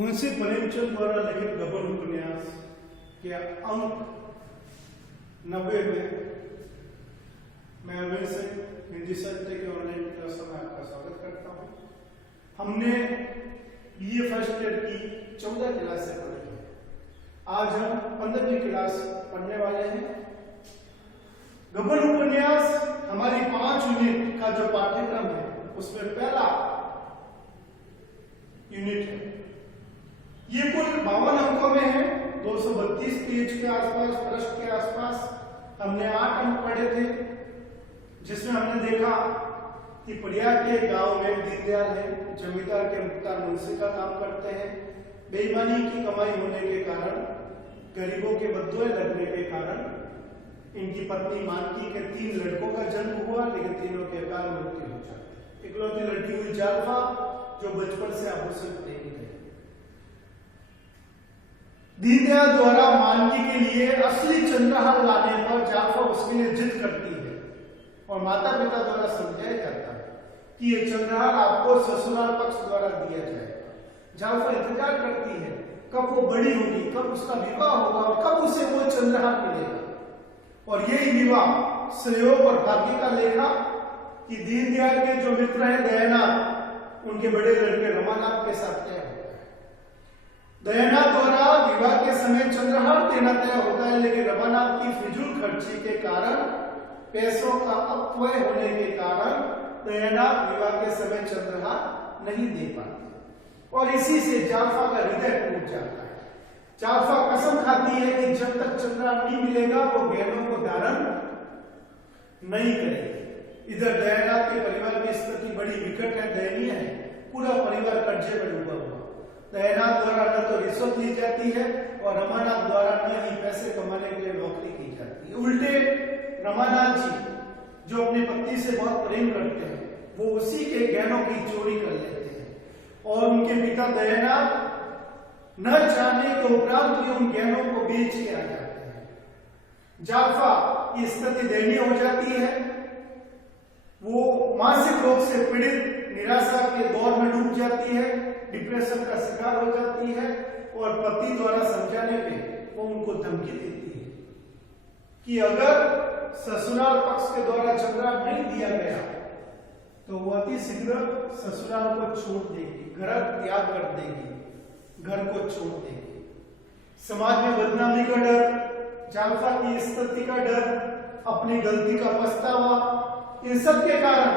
मुंशी प्रेमचंद द्वारा लिखित गबन उपन्यास के अंक 90 में मैं अभी से हिंदी साहित्य के ऑनलाइन क्लास में आपका स्वागत करता हूं। हमने बीए फर्स्ट ईयर की 14 क्लासें पढ़ी है। आज हम 15वीं क्लास पढ़ने वाले हैं। गबन उपन्यास हमारी 5 यूनिट का जो पाठ्यक्रम है उसमें पहला यूनिट है। ये कुल 52 अंकों में है। 232 पेज के आसपास, पृष्ठ के आसपास हमने 8 अंक पढ़े थे, जिसमें हमने देखा कि प्रयाग के गांव में दीनदयाल है, जमींदार के मुख्तार मुंशी का काम करते हैं। बेईमानी की कमाई होने के कारण, गरीबों के बददुए लगने के कारण इनकी पत्नी मानकी के 3 लड़कों का जन्म हुआ, लेकिन तीनों के अकाल मृत्यु हो जाती। इकलौती लड़की हुई जालफा, जो बचपन से आभूषण प्रेमी है। दीनदयाल द्वारा मानकी के लिए असली चंद्रहार लाने पर जालफा उसके लिए जिद करती है और माता पिता द्वारा समझाया जाता है कि ये चंद्रहार आपको ससुराल पक्ष द्वारा दिया जाएगा। जालफा इंतजार करती है कब वो बड़ी होगी, कब उसका विवाह होगा और कब उसे वो चंद्रहार मिलेगा। और यही विवाह संयोग और भाग्य का लेखा कि दीनदयाल के जो मित्र है दयानाथ, उनके बड़े लड़के रमानाथ के साथ तय होता है। दयानाथ द्वारा विवाह के समय चंद्रहार देना तय होता है, लेकिन रमानाथ की फिजूल खर्ची के कारण, पैसों का अपव्यय होने के कारण दयानाथ विवाह के समय चंद्रहार नहीं दे पाते और इसी से जालफा का हृदय टूट जाता है। जालफा कसम खाती है कि जब तक चंद्रहार नहीं मिलेगा वो गहनों को धारण नहीं करेगी। इधर दयानाथ के परिवार की स्थिति बड़ी विकट है, दयनीय है। पूरा परिवार कर्जे में डूबा हुआ। दयानाथ द्वारा न तो रिश्वत ली जाती है और रमानाथ द्वारा न ही पैसे कमाने के लिए नौकरी की जाती है। उल्टे रमानाथ जी जो अपनी पत्नी से बहुत प्रेम करते हैं, वो उसी के गहनों की चोरी कर लेते हैं और उनके पिता दयानाथ न चाहने के उपरांत भी उन गहनों को बेच के आ जाते हैं। जालफा की स्थिति दयनीय हो जाती है। वो मानसिक रोग से पीड़ित निराशा के दौर में डूब जाती है, डिप्रेशन का शिकार हो जाती है और पति द्वारा समझाने पे वो उनको धमकी देती है कि अगर ससुराल पक्ष के द्वारा चंद्रहार नहीं दिया गया तो वो अति शीघ्र ससुराल को छोड़ देगी, घर त्याग कर देगी, घर को छोड़ देगी। समाज में बदनामी का डर, जालफा की स्थिति का डर, अपनी गलती का पछतावा, इन सब के कारण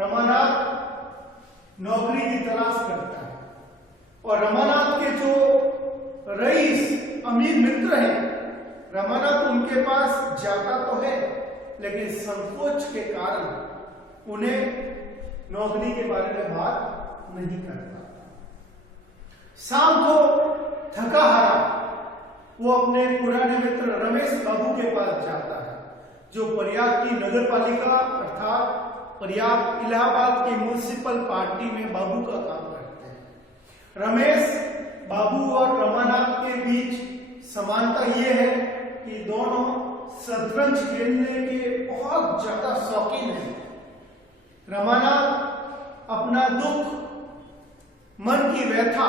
रमानाथ नौकरी की तलाश करता है और रमानाथ के जो रईस अमीर मित्र हैं, रमानाथ उनके पास जाता तो है, लेकिन संकोच के कारण उन्हें नौकरी के बारे में बात नहीं करता। शाम को थका हारा वो अपने पुराने मित्र रमेश बाबू के पास जाता है, जो प्रयाग की नगर पालिका अर्थात प्रयाग इलाहाबाद की म्युनिसिपल पार्टी में बाबू का काम करते हैं। रमेश बाबू और रमानाथ के बीच समानता ये है कि दोनों शतरंज खेलने के बहुत ज्यादा शौकीन हैं। रमानाथ अपना दुख, मन की व्यथा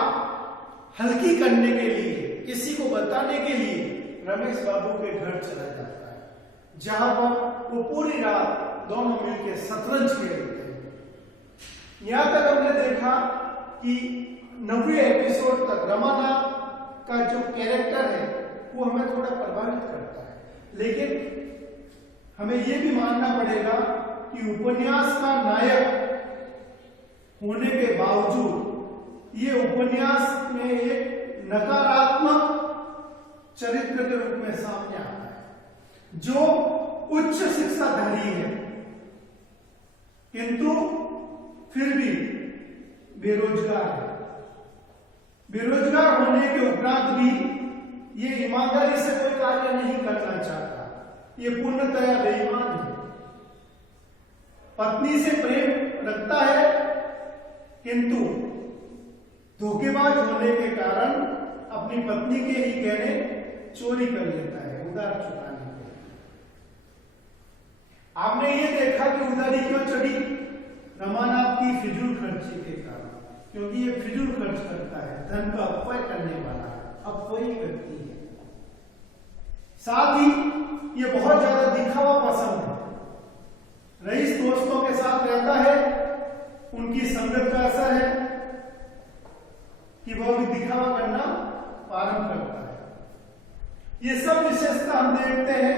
हल्की करने के लिए, किसी को बताने के लिए रमेश बाबू के घर चला जाता है, जहां पर वो पूरी रात दोनों मिलकर शतरंज खेलते हैं। यहां तक हमने देखा कि 90 एपिसोड तक रमानाथ का जो कैरेक्टर है वो हमें थोड़ा प्रभावित करता है, लेकिन हमें ये भी मानना पड़ेगा कि उपन्यास का नायक होने के बावजूद ये उपन्यास में एक नकारात्मक चरित्र के रूप में सामने आता है, जो उच्च शिक्षाधारी है किंतु फिर भी बेरोजगार है। बेरोजगार होने के उपरांत भी ये ईमानदारी से कोई कार्य नहीं करना चाहता, ये पूर्णतया बेईमान है। पत्नी से प्रेम रखता है किंतु धोखेबाज होने के कारण अपनी पत्नी के ही गहने चोरी कर लेता है उधार चुकाने के लिए। आपने ये देखा कि उधारी क्यों चढ़ी? रमानाथ की फिजूल खर्ची के कारण। क्योंकि ये फिजूल खर्च करता है, धन का अपव्यय करने वाला है, अपव्ययी व्यक्ति है। साथ ही ये बहुत ज्यादा दिखावा पसंद है। रईस दोस्तों के साथ रहता है, उनकी संगत का असर है कि वह भी दिखावा करना प्रारंभ करता है। ये सब विशेषता हम देखते हैं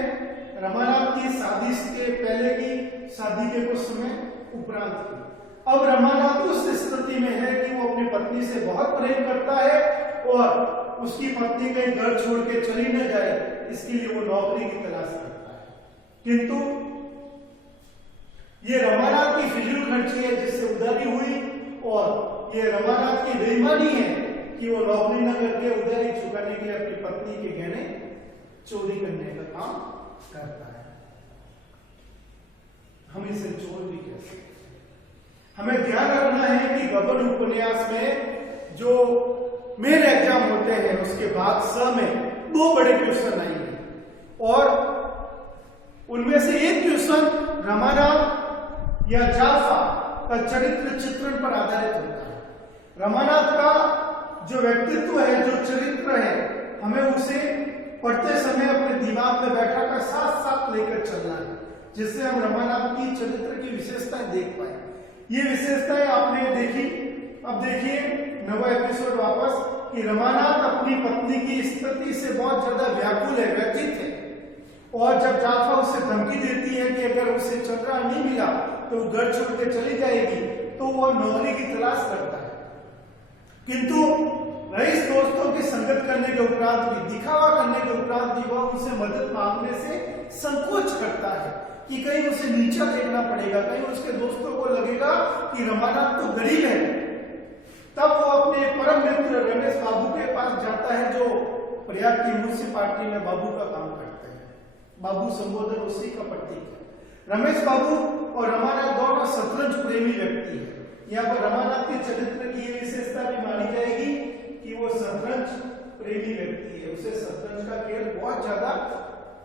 रमानाथ की शादी के पहले की, शादी के कुछ समय उपरांत की। अब रमानाथ उस स्थिति में है कि वो अपनी पत्नी से बहुत प्रेम करता है और उसकी पत्नी कहीं घर छोड़ के चली न जाए, इसके लिए वो नौकरी की तलाश करता है। किंतु ये रमानाथ की फिजूल खर्ची है जिससे उधारी हुई, और ये रमानाथ की बेईमानी है कि वो नौकरी न करके उधारी चुकाने के लिए अपनी पत्नी के गहने चोरी करने का काम करता है। हम इसे चोर भी कह सकते हैं। हमें ध्यान रखना है कि गबन उपन्यास में जो मेन एग्जाम होते हैं उसके बाद स में 2 बड़े क्वेश्चन आएंगे, और उनमें से एक क्वेश्चन रमानाथ या जाफा का चरित्र चित्रण पर आधारित होता है। रमानाथ का जो व्यक्तित्व है, जो चरित्र है, हमें उसे पढ़ते समय अपने दिमाग में बैठा कर साथ साथ लेकर चलना है, जिससे हम रमानाथ की चरित्र की विशेषताएं देख पाए। ये विशेषताएं आपने देखी। अब देखिए 9वां एपिसोड वापस कि रमानाथ अपनी पत्नी की स्थिति से बहुत ज्यादा व्याकुल है, व्यथित है, और जब जाफा उसे धमकी देती है कि अगर उसे चंद्रा नहीं मिला तो वो घर छोड़ के चली जाएगी, तो वह नौकरी की तलाश करता है। किंतु रईस दोस्तों की संगत करने के उपरांत भी, दिखावा करने के उपरांत भी वह उनसे मदद मांगने से संकोच करता है कि कहीं उसे नीचा देखना पड़ेगा, कहीं उसके दोस्तों को लगेगा कि रमानाथ तो गरीब है। तब वो अपने परम मित्र रमेश बाबू के पास जाता है, जो प्रयाग की म्युनिसिपालिटी में बाबू का काम करते हैं। बाबू संबोधन उसी का प्रतीक है। रमेश बाबू और रमानाथ दोनों शतरंज प्रेमी व्यक्ति है। यहाँ पर रमानाथ के चरित्र की ये विशेषता भी मानी जाएगी कि वो शतरंज प्रेमी व्यक्ति है, उसे शतरंज का खेल बहुत ज्यादा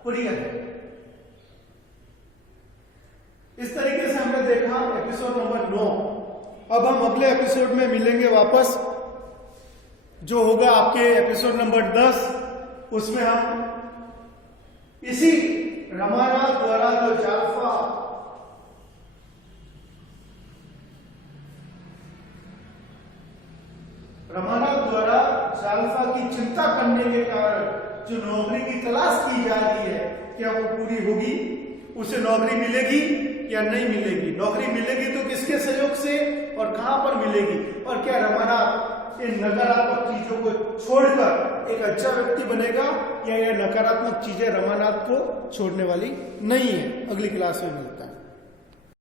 प्रिय है। इस तरीके से हमने देखा एपिसोड नंबर 9। अब हम अगले एपिसोड में मिलेंगे वापस, जो होगा आपके एपिसोड नंबर 10। उसमें हम इसी रमानाथ द्वारा जो जाफा की चिंता करने के कारण जो नौकरी की तलाश की जा रही है, क्या वो पूरी होगी? उसे नौकरी मिलेगी या नहीं मिलेगी? नौकरी मिलेगी तो किसके सहयोग से और कहां पर मिलेगी? और क्या रमानाथ इन नकारात्मक चीजों को छोड़कर एक अच्छा व्यक्ति बनेगा, या ये नकारात्मक चीजें रमानाथ को छोड़ने वाली नहीं है? अगली क्लास में मिलता है।